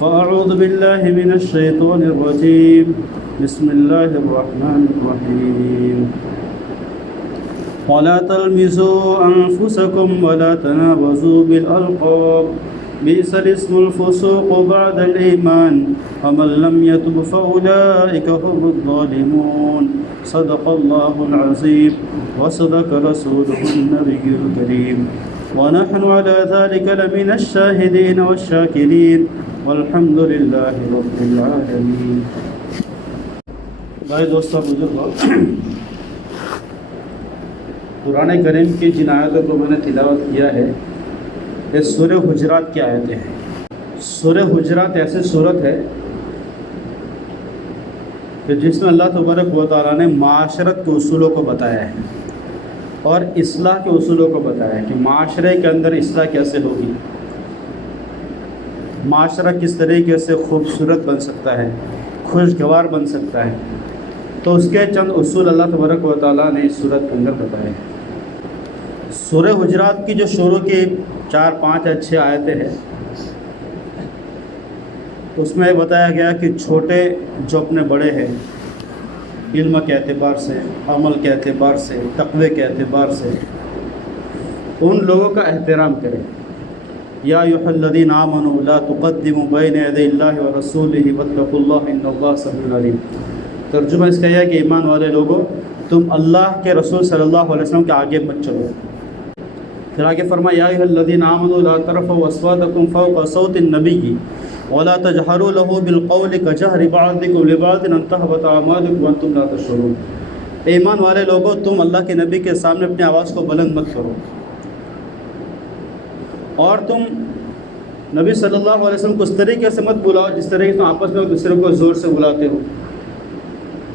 فأعوذ بالله من الشيطان الرجيم بسم الله الرحمن الرحيم ولا تلمزوا أنفسكم ولا تنابزوا بالألقاب بئس الاسم الفسوق بعد الإيمان ومن لم يتب فأولئك هم الظالمون صدق الله العظيم وصدق رسوله النبي الكريم ونحن على ذلك لمن الشاهدين والشاكرين والحمد لله رب العالمين. بھائی دوستوں بزرگوں، قرآن کریم کی جن آیتوں کو میں نے تلاوت کیا ہے یہ سورہ حجرات کی آیتیں ہیں. سورہ حجرات ایسی صورت ہے کہ جس میں اللہ تبارک و تعالیٰ نے معاشرت کے اصولوں کو بتایا ہے اور اصلاح کے اصولوں کو بتایا ہے کہ معاشرے کے اندر اصلاح کیسے ہوگی، معاشرہ کس طریقے سے خوبصورت بن سکتا ہے، خوشگوار بن سکتا ہے. تو اس کے چند اصول اللہ تبارک و تعالیٰ نے اس صورت کے اندر بتائے ہیں. سورہ حجرات کی جو شروع کی 4 5 یا 6 آیتیں ہیں اس میں بتایا گیا کہ چھوٹے جو اپنے بڑے ہیں علم کے اعتبار سے، عمل کے اعتبار سے، تقوی کے اعتبار سے ان لوگوں کا احترام کریں. یا ایھا الذین آمنوا لا تقدموا بین یدی اللہ ورسولہ واتقوا اللہ ان اللہ سمیع علیم. ترجمہ اس کا یہ ہے کہ ایمان والے لوگوں، تم اللہ کے رسول صلی اللہ علیہ وسلم کے آگے مت چلو. پھر آگے فرمایا یا ایھا الذین آمنوا لا ترفعوا اصواتکم فوق صوت النبی ولا تجهروا له بالقول كجهر بعضكم لبعض ان تحبط اعمالكم وانتم لا تشعرون. ایمان والے لوگوں، تم اللہ کے نبی کے سامنے اپنی آواز کو بلند مت کرو اور تم نبی صلی اللہ علیہ وسلم کو اس طریقے سے مت بلاؤ جس طریقے سے آپس میں ایک دوسرے کو زور سے بلاتے ہو.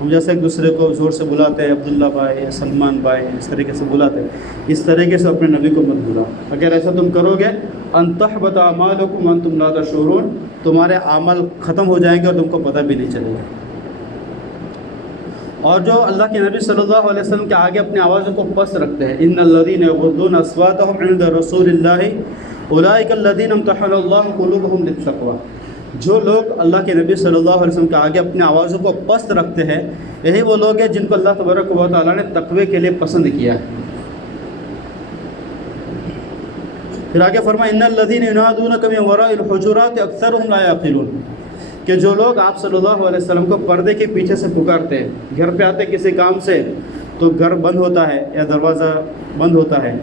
ہم جیسے ایک دوسرے کو زور سے بلاتے ہیں، عبداللہ بھائی، سلمان بھائی، اس طریقے سے بلاتے ہیں، اس طریقے سے اپنے نبی کو مت بلاؤ. اگر ایسا تم کرو گے ان تحبط اعمالکم وانتم لا تشعرون، تمہارے عمل ختم ہو جائیں گے اور تم کو پتہ بھی نہیں چلے گا. اور جو اللہ کے نبی صلی اللہ علیہ وسلم کے آگے اپنی آوازوں کو پست رکھتے ہیں، ان الذین یغضون اصواتهم عند رسول اللہ اولئک الذین امتحن اللہ قلوبهم للتقوی. جو لوگ اللہ کے نبی صلی اللہ علیہ وسلم کے آگے اپنی آوازوں کو پست رکھتے ہیں، یہی وہ لوگ ہیں جن کو اللہ تبارک و تعالیٰ نے تقوی کے لیے پسند کیا ہے. پھر آگے فرمایا ان الذین ینادونک من وراء الحجرات اکثرهم لا یعقلون، کہ جو لوگ آپ صلی اللہ علیہ وسلم کو پردے کے پیچھے سے پکارتے ہیں، گھر پہ آتے کسی کام سے تو گھر بند ہوتا ہے یا دروازہ بند ہوتا ہے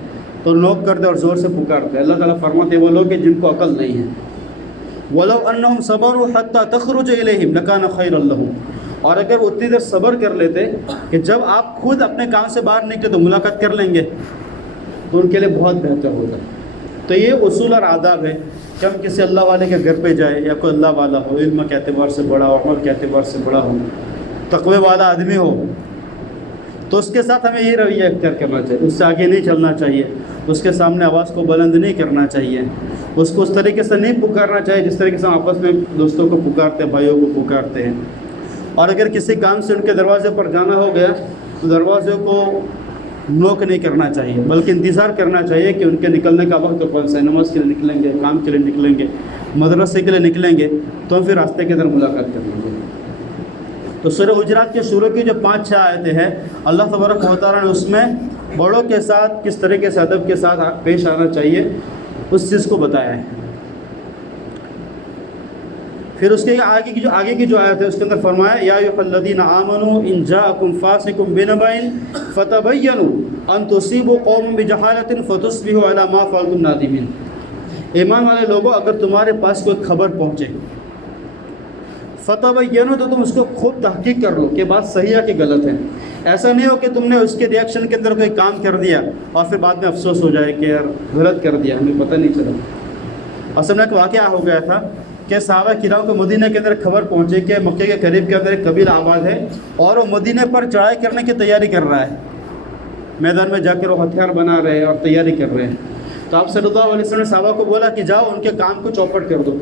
تو نوک کرتے اور زور سے پکارتے ہیں. اللہ تعالیٰ فرماتے ہیں وہ لوگ ہیں جن کو عقل نہیں ہے. وَلَوْ أَنَّهُمْ صَبَرُوا حَتَّى تَخْرُجَ إِلَيْهِمْ لَكَانَ خَيْرًا لَهُمْ. اور اگر وہ اتنی دیر صبر کر لیتے کہ جب آپ خود اپنے کام سے باہر نکلے تو ملاقات کر لیں گے تو ان کے لیے بہت بہتر ہوگا. تو یہ اصول اور آداب ہے کہ ہم کسی اللہ والے کے گھر پہ جائیں یا کوئی اللہ والا ہو، علم کے اعتبار سے بڑا ہو، عمل کے اعتبار سے بڑا ہو، تقوی والا آدمی ہو، تو اس کے ساتھ ہمیں یہ رویہ اختیار کرنا چاہیے. اس سے آگے نہیں چلنا چاہیے، اس کے سامنے آواز کو بلند نہیں کرنا چاہیے، اس کو اس طریقے سے نہیں پکارنا چاہیے جس طریقے سے ہم آپس میں دوستوں کو پکارتے ہیں، بھائیوں کو پکارتے ہیں. اور اگر کسی کام سے ان کے دروازے پر جانا ہو گیا تو دروازے کو نوک نہیں کرنا چاہیے بلکہ انتظار کرنا چاہیے کہ ان کے نکلنے کا وقت کون سا ہے. نماز کے لیے نکلیں گے، کام کے لیے نکلیں گے، مدرسے کے لیے نکلیں گے تو ہم پھر راستے کے اندر ملاقات کر لیں گے. تو سورہ حجرات کے شروع کی جو 5 6 آیتیں ہیں، اللہ تبارک و تعالیٰ نے اس میں بڑوں کے ساتھ کس طریقے سے ادب کے ساتھ پیش آنا چاہیے اس چیز کو بتایا ہے. پھر اس کے آگے کی جو آیت ہے اس کے اندر فرمایا یا ایھا الذین آمنوا ان جاءکم فاسق بنبأ فتبینوا ان تصیبوا قوما بجہالۃ فتصبحوا علی ما فعلتم نادمین. ایمان والے لوگوں، اگر تمہارے پاس کوئی خبر پہنچے فتبینوا تو تم اس کو خود تحقیق کر لو کہ بات صحیح ہے کہ غلط ہے. ایسا نہیں ہو کہ تم نے اس کے ریئیکشن کے اندر کوئی کام کر دیا اور پھر بعد میں افسوس ہو جائے کہ یار غلط کر دیا، ہمیں پتہ نہیں چلا. اصل میں ایک واقعہ ہو گیا تھا کہ صحابہ کرام کو مدینہ کے اندر خبر پہنچے کہ مکے کے قریب کے اندر ایک قبیلہ آباد ہے اور وہ مدینہ پر چڑھائی کرنے کی تیاری کر رہا ہے. میدان میں جا کر وہ ہتھیار بنا رہے ہیں اور تیاری کر رہے ہیں. تو آپ صلی اللہ علیہ وسلم نے صحابہ کو بولا کہ جاؤ ان کے کام کو چوپٹ کر دو،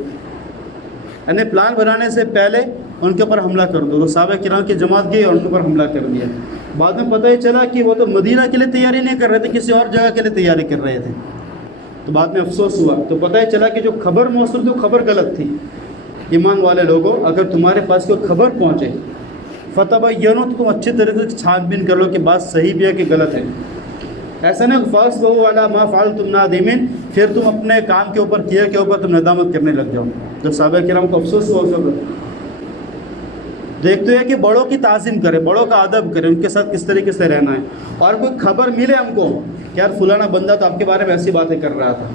یعنی پلان بنانے سے پہلے ان کے اوپر حملہ کر دو. تو صحابہ کرام کی جماعت گئی اور ان کے اوپر حملہ کر دیا. بعد میں پتہ ہی چلا کہ وہ تو مدینہ کے لیے تیاری نہیں کر رہے تھے، کسی اور جگہ کے لیے تیاری کر رہے تھے. تو بعد میں افسوس ہوا، تو پتہ ہی چلا کہ جو خبر موصول تھی وہ خبر غلط تھی. ایمان والے لوگوں اگر تمہارے پاس کوئی خبر پہنچے فتبینوا تو تم اچھی طریقے سے چھان بین کر لو کہ بات صحیح بھی ہے کہ غلط ہے. ایسا نہیں فاصبروا علی ما فعلتم نادمین پھر تم اپنے کام کے اوپر کیے کے اوپر تم ندامت کرنے لگ جاؤ. جب صحابہ کرام کو افسوس ہوا اس وقت دیکھتے ہیں کہ بڑوں کی تعظیم کرے, بڑوں کا ادب کرے, ان کے ساتھ کس طریقے سے رہنا ہے. اور کوئی خبر ملے ہم کو کہ یار فلانا بندہ تو آپ کے بارے میں ایسی باتیں کر رہا تھا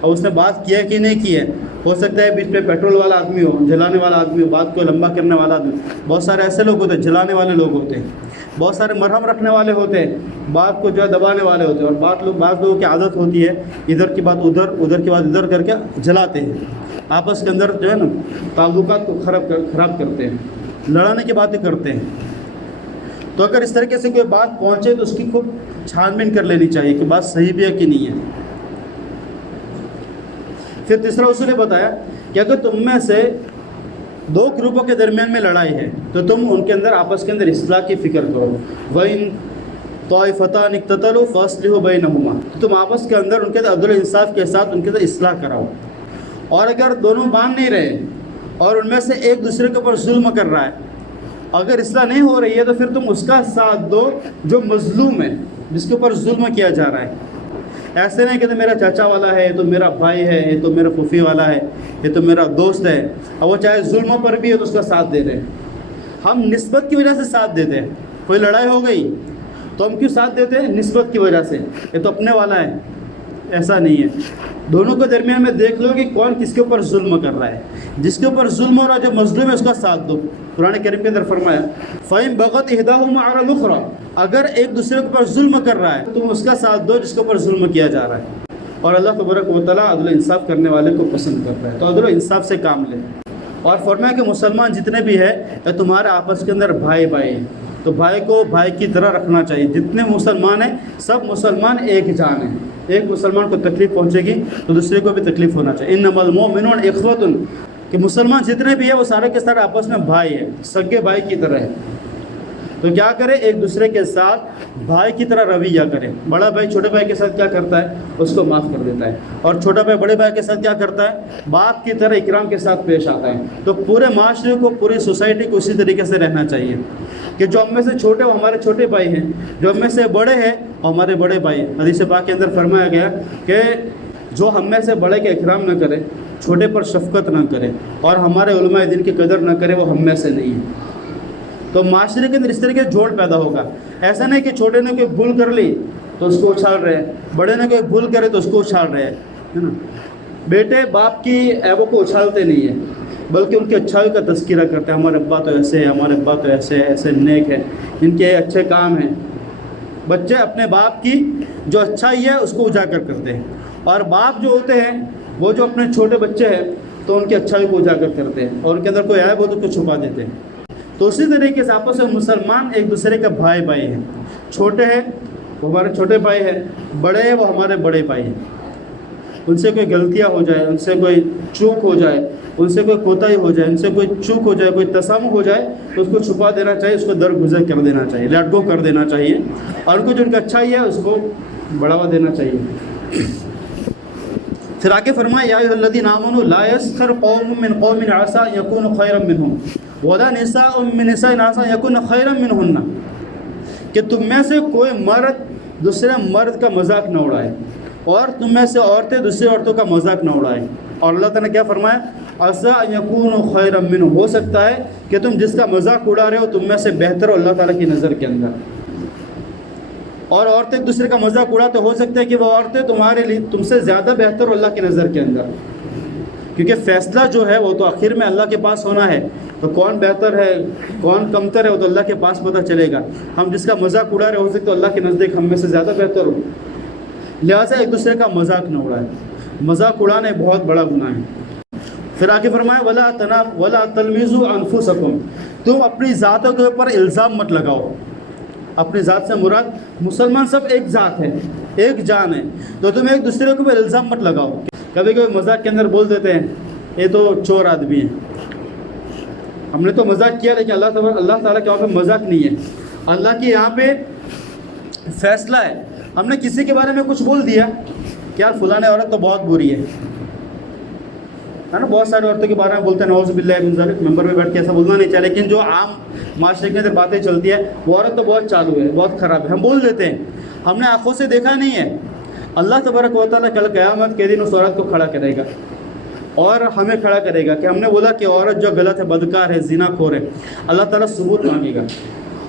اور اس نے بات کیا کہ نہیں کی ہے, ہو سکتا ہے بیچ میں پیٹرول والا آدمی ہو, جلانے والا آدمی ہو, بات کو لمبا کرنے والا آدمی. بہت سارے ایسے لوگ ہوتے ہیں جلانے والے لوگ ہوتے ہیں, بہت سارے مرہم رکھنے والے ہوتے ہیں, بات کو جو ہے دبانے والے ہوتے ہیں. اور بعض لوگوں کی عادت ہوتی ہے ادھر کی بات ادھر, ادھر کی بات ادھر کر کے جلاتے ہیں, آپس کے اندر جو ہے نا تعلقات کو خراب کرتے ہیں, لڑانے کی باتیں کرتے ہیں. تو اگر اس طریقے سے کوئی بات پہنچے تو اس کی خوب چھان بین کر لینی چاہیے کہ بات صحیح بھی ہے کہ نہیں ہے. پھر تیسرا اصول یہ بتایا کہ اگر تم میں سے دو گروپوں کے درمیان میں لڑائی ہے تو تم ان کے اندر آپس کے اندر اصلاح کی فکر کرو. وَإِن طَائِفَتَانِ اقْتَتَلُوا فَأَصْلِحُوا بَيْنَهُمَا تم آپس کے اندر ان کے عدل و انصاف کے ساتھ ان کے اندر اصلاح کراؤ. اور اگر دونوں مان نہیں رہے اور ان میں سے ایک دوسرے کے اوپر ظلم کر رہا ہے, اگر اصلاح نہیں ہو رہی ہے تو پھر تم اس کا ساتھ دو جو مظلوم ہے, جس کے اوپر ظلم کیا جا رہا ہے. ایسے نہیں کہ تو میرا چاچا والا ہے, یہ تو میرا بھائی ہے, یہ تو میرا پھوپھی والا ہے, یہ تو میرا دوست ہے, اور وہ چاہے ظلموں پر بھی ہے تو اس کا ساتھ دے رہے ہیں. ہم نسبت کی وجہ سے ساتھ دیتے ہیں. کوئی لڑائی ہو گئی تو ہم کیوں ساتھ دیتے ہیں؟ نسبت کی وجہ سے, یہ تو اپنے والا ہے. ایسا نہیں ہے. دونوں کے درمیان میں دیکھ لو کہ کون کس کے اوپر ظلم کر رہا ہے. جس کے اوپر ظلم ہو رہا ہے, جو مظلوم ہے, اس کا ساتھ دو. قرآن کریم کے اندر فرمایا فَإِن بَغَتْ إِحْدَاهُمَا عَلَى الْأُخْرَى اگر ایک دوسرے کے اوپر ظلم کر رہا ہے تو تم اس کا ساتھ دو جس کے اوپر ظلم کیا جا رہا ہے. اور اللہ تبارک و تعالیٰ عدل و انصاف کرنے والے کو پسند کرتا ہے. تو عدل و انصاف سے کام لے. اور فرمایا کہ مسلمان جتنے بھی ہیں تمہارے آپس کے اندر بھائی بھائی ہیں, تو بھائی کو بھائی کی طرح رکھنا چاہیے. جتنے مسلمان ہیں سب مسلمان ایک جان ہیں. ایک مسلمان کو تکلیف پہنچے گی تو دوسرے کو بھی تکلیف ہونا چاہیے. انما المؤمنون اخوۃ کہ مسلمان جتنے بھی ہیں وہ سارے کے سارے آپس میں بھائی ہیں, سگے بھائی کی طرح ہیں. تو کیا کرے, ایک دوسرے کے ساتھ بھائی کی طرح رویہ کرے. بڑا بھائی چھوٹے بھائی کے ساتھ کیا کرتا ہے, اس کو معاف کر دیتا ہے. اور چھوٹا بھائی بڑے بھائی کے ساتھ کیا کرتا ہے, باپ کی طرح اکرام کے ساتھ پیش آتا ہے. تو پورے معاشرے کو, پوری سوسائٹی کو اسی طریقے سے رہنا چاہیے کہ جو ہم میں سے چھوٹے وہ ہمارے چھوٹے بھائی ہیں, جو ہم میں سے بڑے ہیں وہ ہمارے بڑے بھائی ہیں. حدیث پاک کے اندر فرمایا گیا کہ جو ہم میں سے بڑے کا اکرام نہ کرے, چھوٹے پر شفقت نہ کرے, اور ہمارے علماء دین کی قدر نہ کرے, وہ ہم میں سے نہیں ہے. تو معاشرے کے اندر اس طریقے جوڑ پیدا ہوگا. ایسا نہیں کہ چھوٹے نے کوئی بھول کر لی تو اس کو اچھال رہے ہیں, بڑے نے کوئی بھول کرے تو اس کو اچھال رہے ہیں, ہے نا. بیٹے باپ کی عیبوں کو اچھالتے نہیں ہیں بلکہ ان کی اچھائی کا تذکرہ کرتے ہیں. ہمارے ابا تو ایسے ہیں, ہمارے ابا تو ایسے ایسے نیک ہیں, ان کے اچھے کام ہیں. بچے اپنے باپ کی جو اچھائی ہے اس کو اجاگر کرتے ہیں, اور باپ جو ہوتے ہیں وہ جو اپنے چھوٹے بچے ہیں تو ان کی اچھائی کو اجاگر کرتے ہیں, اور ان کے اندر کوئی عیب ہو تو اس کو چھپا دیتے ہیں. تو اسی طریقے سے آپس میں مسلمان ایک دوسرے کے بھائی بھائی ہیں. چھوٹے ہیں وہ ہمارے چھوٹے بھائی ہیں, بڑے ہیں وہ ہمارے بڑے بھائی ہیں. ان سے کوئی غلطیاں ہو جائے, ان سے کوئی چوک ہو جائے, ان سے کوئی کوتاہی ہو جائے, ان سے کوئی چوک ہو جائے, کوئی تسامح ہو جائے تو اس کو چھپا دینا چاہیے, اس کو درگزر کر دینا چاہیے, لیٹ گو کر دینا چاہیے, اور ان کو جو ان کا اچھائی ہے اس کو بڑھاوا دینا چاہیے. پھر آگے فرمایا یا ایھا الذین آمنوا لا یسخر قوم من قوم عسى ان یکونوا خیرا منهم ولا نساء من نساء عسى ان یکن خیرا منهن کہ تم میں سے کوئی مرد دوسرے مرد کا مذاق نہ اڑائے, اور تم میں سے عورتیں دوسری عورتوں کا مذاق نہ اڑائیں. اور اللہ تعالیٰ نے کیا فرمایا, عسى ان یکونوا خیرا منهم ہو سکتا ہے کہ تم جس کا مذاق اڑا رہے ہو تم میں سے بہتر ہو اللہ تعالیٰ کی نظر کے اندر. اور عورتیں ایک دوسرے کا مذاق اڑاتے ہو سکتا ہے کہ وہ عورتیں تمہارے لیے تم سے زیادہ بہتر ہو اللہ کی نظر کے اندر, کیونکہ فیصلہ جو ہے وہ تو آخر میں اللہ کے پاس ہونا ہے. تو کون بہتر ہے کون کمتر ہے وہ تو اللہ کے پاس پتہ چلے گا. ہم جس کا مذاق اڑا رہے ہو سکتا ہے اللہ کے نزدیک ہم میں سے زیادہ بہتر ہو, لہٰذا ایک دوسرے کا مذاق نہ اڑائے. مذاق اڑانا ایک بہت بڑا گناہ ہے. پھر آگے فرمایا ولا تلمیزوا انفسکم تم اپنی ذاتوں کے اوپر الزام مت لگاؤ. اپنی ذات سے مراد مسلمان سب ایک ذات ہے, ایک جان ہے, تو تم ایک دوسرے کے اوپر الزام مت لگاؤ. کبھی کبھی مذاق کے اندر بول دیتے ہیں یہ تو چور آدمی ہے, ہم نے تو مذاق کیا لیکن اللہ تعالیٰ کے وہاں پہ مذاق نہیں ہے, اللہ کی یہاں پہ فیصلہ ہے. ہم نے کسی کے بارے میں کچھ بول دیا کہ یار فلاں عورت تو بہت بری ہے, ہے نا, بہت ساری عورتوں کے بارے میں بولتے ہیں نعوذ باللہ من ذالک, ممبر پہ بیٹھ کے ایسا بولنا نہیں چاہیے, لیکن جو عام معاشرے کے اندر باتیں چلتی ہے وہ عورت تو بہت چالو ہے, بہت خراب ہے, ہم بول دیتے ہیں, ہم نے آنکھوں سے دیکھا نہیں ہے. اللہ تبارک و تعالیٰ کل قیامت کے دن اس عورت کو کھڑا کرے گا اور ہمیں کھڑا کرے گا کہ ہم نے بولا کہ عورت جو غلط ہے, بدکار ہے, زنا خور ہے. اللہ تعالیٰ ثبوت مانگے گا,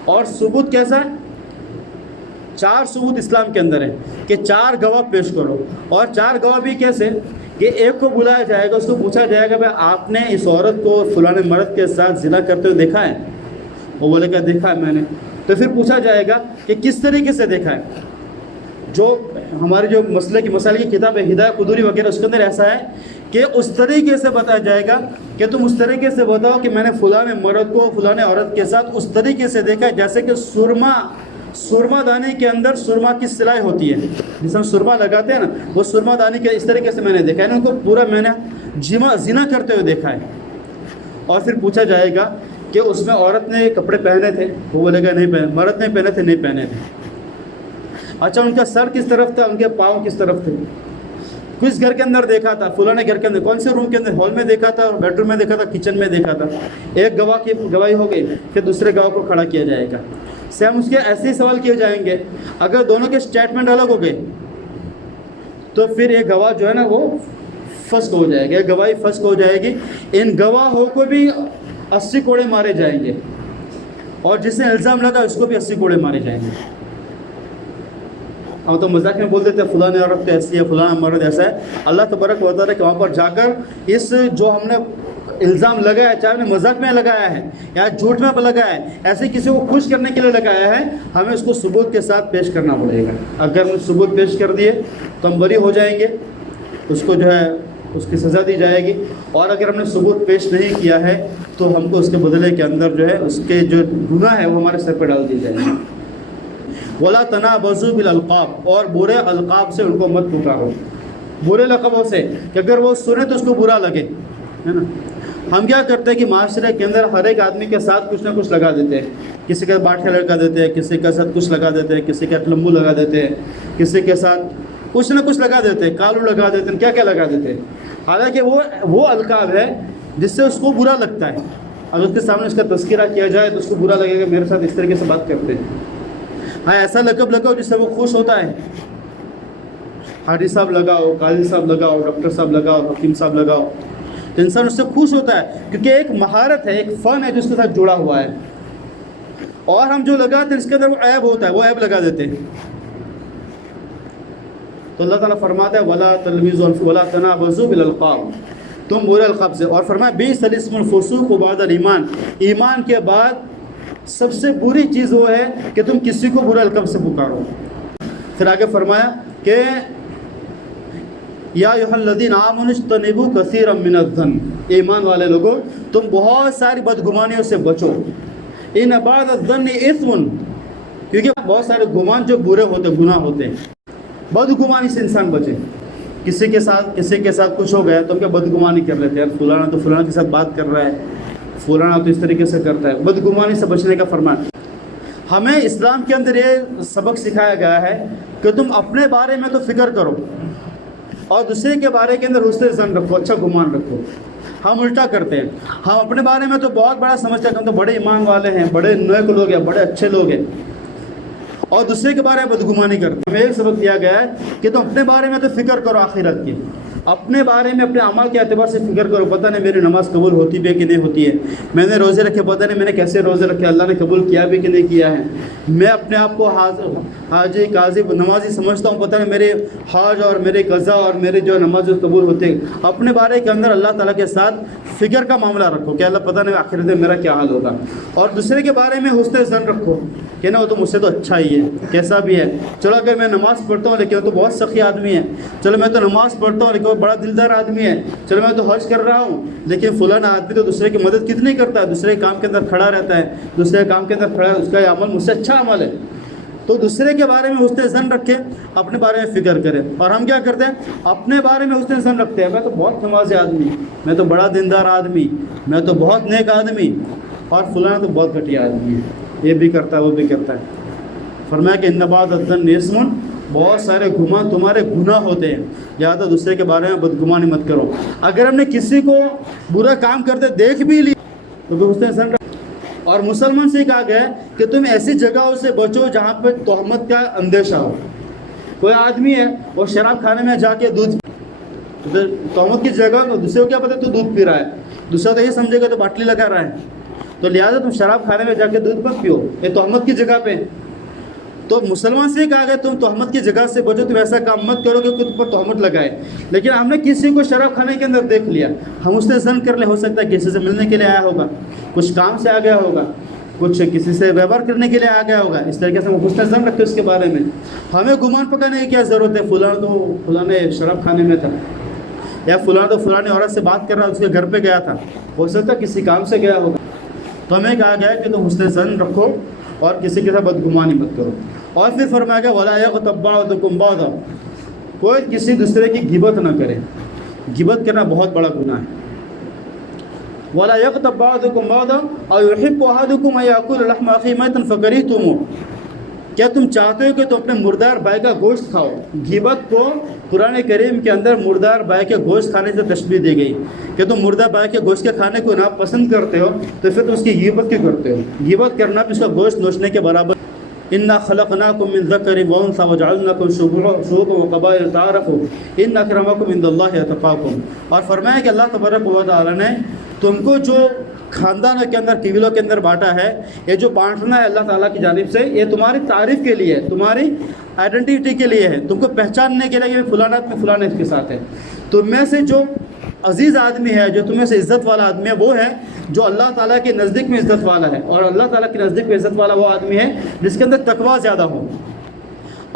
اور ثبوت کیسا ہے؟ 4 ثبوت اسلام کے اندر ہے کہ 4 گواہ پیش کرو, اور 4 گواہ بھی کیسے کہ ایک کو بلایا جائے گا, اس کو پوچھا جائے گا بھائی آپ نے اس عورت کو فلاں مرد کے ساتھ زنا کرتے ہوئے دیکھا ہے؟ وہ بولے گا دیکھا ہے میں نے. تو پھر پوچھا جائے گا کہ کس طریقے سے دیکھا ہے. جو ہماری جو مسائل کی کتاب ہے ہدایہ قدوری وغیرہ, اس کے اندر ایسا ہے کہ اس طریقے سے بتایا جائے گا کہ تم اس طریقے سے بتاؤ کہ میں نے فلاں مرد کو فلاں عورت کے ساتھ اس طریقے سے دیکھا ہے جیسے کہ سرما دانے کے اندر سرما کی سلائی ہوتی ہے, جس ہم سرما لگاتے ہیں نا, وہ سرما دانے کے اس طریقے سے میں نے دیکھا ہے, ان کو پورا میں نے زنا کرتے ہوئے دیکھا ہے. اور پھر پوچھا جائے گا کہ اس میں عورت نے کپڑے پہنے تھے؟ وہ بولے گا نہیں پہنے. مرد نے پہنے تھے؟ نہیں پہنے تھے. اچھا ان کا سر کس طرف تھا, ان کے پاؤں کس طرف تھے؟ کس گھر کے اندر دیکھا تھا؟ فلاں گھر کے اندر. کون سے روم کے اندر؟ ہال میں دیکھا تھا, بیڈ روم میں دیکھا تھا, کچن میں دیکھا تھا. ایک گواہ کی گواہی ہو گئی, پھر دوسرے گواہ کو کھڑا کیا جائے گا. سیم اس کے ایسے ہی سوال کیے جائیں گے. اگر دونوں کے اسٹیٹمنٹ الگ ہو گئے تو پھر یہ گواہ جو ہے نا وہ فسق ہو جائے گا, گواہی فسق ہو جائے گی. ان گواہوں کو بھی 80 کوڑے مارے جائیں گے, اور جس نے الزام لگا اس کو بھی 80 کوڑے مارے جائیں گے. ہم تو مذاق میں بول دیتے ہیں فلاں عورت ایسی ہے, فلاں مرد ایسا ہے. اللہ تبارک و تعالیٰ کہ وہاں پر جا کر اس جو ہم نے الزام لگایا ہے, چاہے ہم نے مذاق میں لگایا ہے یا جھوٹ میں لگایا ہے, ایسے کسی کو خوش کرنے کے لیے لگایا ہے, ہمیں اس کو ثبوت کے ساتھ پیش کرنا پڑے گا. اگر ہم ثبوت پیش کر دیے تو ہم بری ہو جائیں گے, اس کو جو ہے اس کی سزا دی جائے گی. اور اگر ہم نے ثبوت پیش نہیں کیا ہے تو ہم کو اس کے بدلے کے اندر جو ہے اس کے جو گناہ ہے وہ ہمارے سر پہ ڈال دی جائے گی. وَلَا تَنَابَزُوا بِالْأَلْقَابِ, اور برے القاب سے ان کو مت پکارو, برے لقبوں سے, کہ اگر وہ سنے تو اس کو برا لگے, ہے نا. ہم کیا کرتے ہیں کہ معاشرے کے اندر ہر ایک آدمی کے ساتھ کچھ نہ کچھ لگا دیتے ہیں. کسی کا باٹھا لڑکا دیتے ہیں, کسی کے ساتھ کچھ لگا دیتے ہیں, کسی کا لمبو لگا دیتے ہیں, کسی کے ساتھ کچھ نہ کچھ لگا دیتے ہیں, کالو لگا دیتے ہیں, کیا کیا لگا دیتے ہیں. حالانکہ وہ القاب ہے جس سے اس کو برا لگتا ہے. اگر اس کے سامنے اس کا تذکرہ کیا جائے تو اس کو برا لگے گا, میرے ساتھ اس طریقے سے بات کرتے ہیں. ہاں ایسا لقب لگاؤ جس سے وہ خوش ہوتا ہے. حاجی صاحب لگاؤ, قاضی صاحب لگاؤ, ڈاکٹر صاحب لگاؤ, حکیم صاحب لگاؤ, تو انسان اس سے خوش ہوتا ہے, کیونکہ ایک مہارت ہے, ایک فن ہے جو اس کے ساتھ جڑا ہوا ہے. اور ہم جو لگاتے ہیں اس کے اندر وہ عیب ہوتا ہے, وہ عیب لگا دیتے ہیں. تو اللہ تعالیٰ فرماتا ہے وَلَا تَلْمِزُوا وَلَا تَنَابَزُوا بِالْأَلْقَابِ, تم برے القاب سے. اور فرمایا بِئْسَ الِاسْمُ الْفُسُوقُ بَعْدَ الْإِيمَانِ, ایمان کے بعد سب سے بری چیز وہ ہے کہ تم کسی کو برے القاب سے پکارو. پھر آگے فرمایا کہ یا ایھا الذین آمنوا اجتنبوا کثیرا من الظن, ایمان والے لوگوں تم بہت ساری بدگمانیوں سے بچو. ان بعض الظن اثم, کیونکہ بہت سارے گمان جو برے ہوتے گناہ ہوتے ہیں. بدگمانی سے انسان بچے. کسی کے ساتھ کچھ ہو گیا تو ہم کیا بدگمانی کر لیتے ہیں, فلانا تو فلانا کے ساتھ بات کر رہا ہے, فلانا تو اس طریقے سے کرتا ہے. بدگمانی سے بچنے کا فرمان. ہمیں اسلام کے اندر یہ سبق سکھایا گیا ہے کہ تم اپنے بارے میں تو فکر کرو اور دوسرے کے بارے کے اندر حسن ظن رکھو, اچھا گمان رکھو. ہم الٹا کرتے ہیں, ہم اپنے بارے میں تو بہت بڑا سمجھتے ہیں کہ ہم تو بڑے ایمان والے ہیں, بڑے نیک لوگ ہیں, بڑے اچھے لوگ ہیں, اور دوسرے کے بارے میں بدگمانی کرتے ہیں. ہمیں ایک سبق دیا گیا ہے کہ تم اپنے بارے میں تو فکر کرو آخرت کی, اپنے بارے میں اپنے عمل کے اعتبار سے فکر کرو. پتہ نہیں میری نماز قبول ہوتی بھی ہے کہ نہیں ہوتی ہے, میں نے روزے رکھے, پتہ نہیں میں نے کیسے روزے رکھے, اللہ نے قبول کیا بھی کہ نہیں کیا ہے. میں اپنے آپ کو حاجی قاضی نمازی سمجھتا ہوں, پتہ نہیں میرے حاج اور میرے قضا اور میرے جو نماز قبول ہوتے ہیں. اپنے بارے کے اندر اللہ تعالیٰ کے ساتھ فکر کا معاملہ رکھو کہ اللہ پتہ نہیں آخرت میں میرا کیا حال ہوگا. اور دوسرے کے بارے میں حسن ظن رکھو کہ نا وہ تو مجھ سے تو اچھا ہی ہے, کیسا بھی ہے. چلو اگر میں نماز پڑھتا ہوں لیکن وہ تو بہت سخی آدمی ہے, چلو میں تو نماز پڑھتا ہوں لیکن وہ بڑا دلدار آدمی ہے, چلو میں تو حج کر رہا ہوں لیکن فلانا آدمی تو دوسرے کی مدد کتنی کرتا ہے, دوسرے کام کے اندر کھڑا رہتا ہے, دوسرے کام کے اندر کھڑا ہے, اس کا یہ عمل مجھ سے اچھا عمل ہے. تو دوسرے کے بارے میں حسن ظن رکھے, اپنے بارے میں فکر کرے. اور ہم کیا کرتے ہیں, اپنے بارے میں حسن ظن رکھتے ہیں, میں تو بہت نمازی آدمی, میں تو بڑا دیندار آدمی, میں تو بہت نیک آدمی, اور فلانا تو بہت گھٹیا آدمی ہے, یہ بھی کرتا ہے وہ بھی کرتا ہے. فرمایا کہ ان بعض الظن اسم بہت سارے گمان تمہارے گناہ ہوتے ہیں، لہٰذا دوسرے کے بارے میں بدگمانی مت کرو۔ اگر ہم نے کسی کو برا کام کرتے دیکھ بھی لی تو پھر حسن زن رکھو۔ اور مسلمان سے کہا گیا ہے کہ تم ایسی جگہوں سے بچو جہاں پہ تہمت کا اندیشہ ہو۔ کوئی آدمی ہے وہ شراب کھانے میں جا کے دودھ، تہمت کی جگہ دوسرے کو کیا پتہ تو دودھ پی رہا ہے، دوسرا تو یہ سمجھے گا تو باٹلی لگا رہا ہے، تو لہٰذا تم شراب کھانے میں جا کے دودھ مت پیو، یہ تہمت کی جگہ پہ۔ تو مسلمان سے کہا گیا تم تہمت کی جگہ سے بچو، تم ایسا کام مت کرو کہ تم پر تہمت لگائے۔ لیکن ہم نے کسی کو شراب کھانے کے اندر دیکھ لیا، ہم اس سے زن کر لیں، ہو سکتا ہے کسی سے ملنے کے لیے آیا ہوگا، کچھ کام سے آ گیا ہوگا، کچھ کسی سے ویوہار کرنے کے لیے آ گیا ہوگا، اس طریقے سے ہم حسن زن رکھتے اس کے بارے میں۔ ہمیں گمان پکانے کی کیا ضرورت ہے، فلاں نے شراب کھانے میں تھا، یا فلاں نے عورت سے بات کر رہا اس کے گھر پہ گیا تھا، ہو سکتا ہے کسی کام سے گیا ہوگا۔ تو ہمیں کہا گیا ہے کہ تم حسن زن رکھو اور کسی کے ساتھ بدگمانی مت کرو۔ اور پھر فرمایا گیا وَلَا يَغْتَبْ بَعْضُكُمْ بَعْضًا، کوئی کسی دوسرے کی غیبت نہ کرے، غیبت کرنا بہت بڑا گناہ ہے۔ وَلَا يَغْتَبْ بَعْضُكُمْ بَعْضًا أَوْ يُحِبُّ أَحَدُكُمْ أَن يَأْكُلَ لَحْمَ أَخِيهِ مَيْتًا فَكَرِهْتُمُوهُ، کیا تم چاہتے ہو کہ تم اپنے مردار بھائی کا گوشت کھاؤ؟ غیبت کو قرآن کریم کے اندر مردار بھائی کے گوشت کھانے سے تشبیہ دی گئی کہ تم مردار بھائی کے گوشت کے کھانے کو ناپسند کرتے ہو تو پھر تم اس کی غیبت کیوں کرتے ہو؟ غیبت کرنا بھی اس کا گوشت نوچنے کے برابر۔ اِنَّا خَلَقْنَاكُم مِّن ذَكَرٍ وَأُنثَىٰ وَجَعَلْنَاكُمْ شُعُوبًا وَقَبَائِلَ لِتَعَارَفُوا إِنَّ أَكْرَمَكُمْ عِندَ اللَّهِ أَتْقَاكُمْ، اور فرمایا کہ اللہ تبارک و تعالیٰ نے تم کو جو خاندانوں کے اندر قبیلوں کے اندر بانٹا ہے، یہ جو بانٹنا ہے اللہ تعالیٰ کی جانب سے، یہ تمہاری تعریف کے لیے ہے، تمہاری آئیڈینٹیٹی کے لیے ہے، تم کو پہچاننے کے لیے کہ فلاں میں فلاں کے ساتھ ہے۔ تم میں سے جو عزیز آدمی ہے، جو تم میں سے عزت والا آدمی ہے، وہ ہے جو اللہ تعالیٰ کے نزدیک میں عزت والا ہے، اور اللہ تعالیٰ کے نزدیک میں عزت والا وہ آدمی ہے جس کے اندر تقویٰ زیادہ ہو۔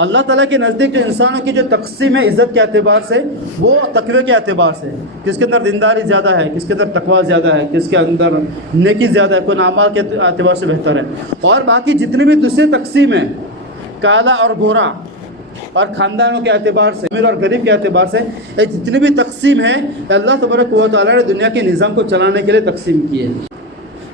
اللہ تعالیٰ کے نزدیک جو انسانوں کی جو تقسیم ہے عزت کے اعتبار سے، وہ تقوی کے اعتبار سے، کس کے اندر دینداری زیادہ ہے، کس کے اندر تقویٰ زیادہ ہے، کس کے اندر نیکی زیادہ ہے، کوئی اعمال کے اعتبار سے بہتر ہے۔ اور باقی جتنی بھی دوسری تقسیم ہیں، کالا اور گورا، اور خاندانوں کے اعتبار سے، امیر اور غریب کے اعتبار سے، یہ جتنی بھی تقسیم ہے اللہ تبارک و تعالیٰ نے دنیا کے نظام کو چلانے کے لیے تقسیم کی ہے۔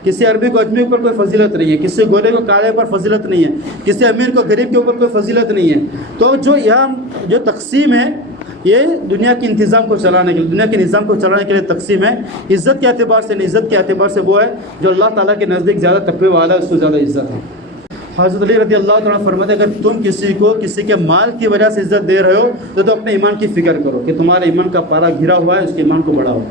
کسی عربی کو اجمی پر کوئی فضیلت نہیں ہے، کسی گورے کو کالے پر فضیلت نہیں ہے، کسی امیر کو غریب کے اوپر کوئی فضیلت نہیں ہے۔ تو جو یہاں جو تقسیم ہے یہ دنیا کے انتظام کو چلانے کے لیے، دنیا کے نظام کو چلانے کے لیے تقسیم ہے۔ عزت کے اعتبار سے نہیں، عزت کے اعتبار سے وہ ہے جو اللہ تعالیٰ کے نزدیک زیادہ تقوی والا ہے، اس کو زیادہ عزت ہے۔ حضرت علی رضی اللہ تعالیٰ فرماتے ہیں اگر تم کسی کو کسی کے مال کی وجہ سے عزت دے رہے ہو تو اپنے ایمان کی فکر کرو کہ تمہارے ایمان کا پارا گھرا ہوا ہے، اس کے ایمان کو بڑھاؤ۔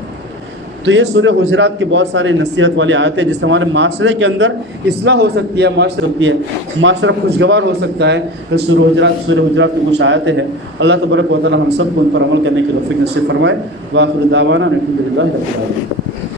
تو یہ سورہ حجرات کی بہت ساری نصیحت والی آیتیں جس سے ہمارے معاشرے کے اندر اصلاح ہو سکتی ہے، معاشرہ خوشگوار ہو سکتا ہے۔ سورہ حجرات کی کچھ آیتیں ہیں، اللہ تبارک و تعالیٰ ہم سب کو ان پر عمل کرنے کی توفیق نصیب فرمائے۔ وآخر دعوانا الحمد للہ رب العالمین۔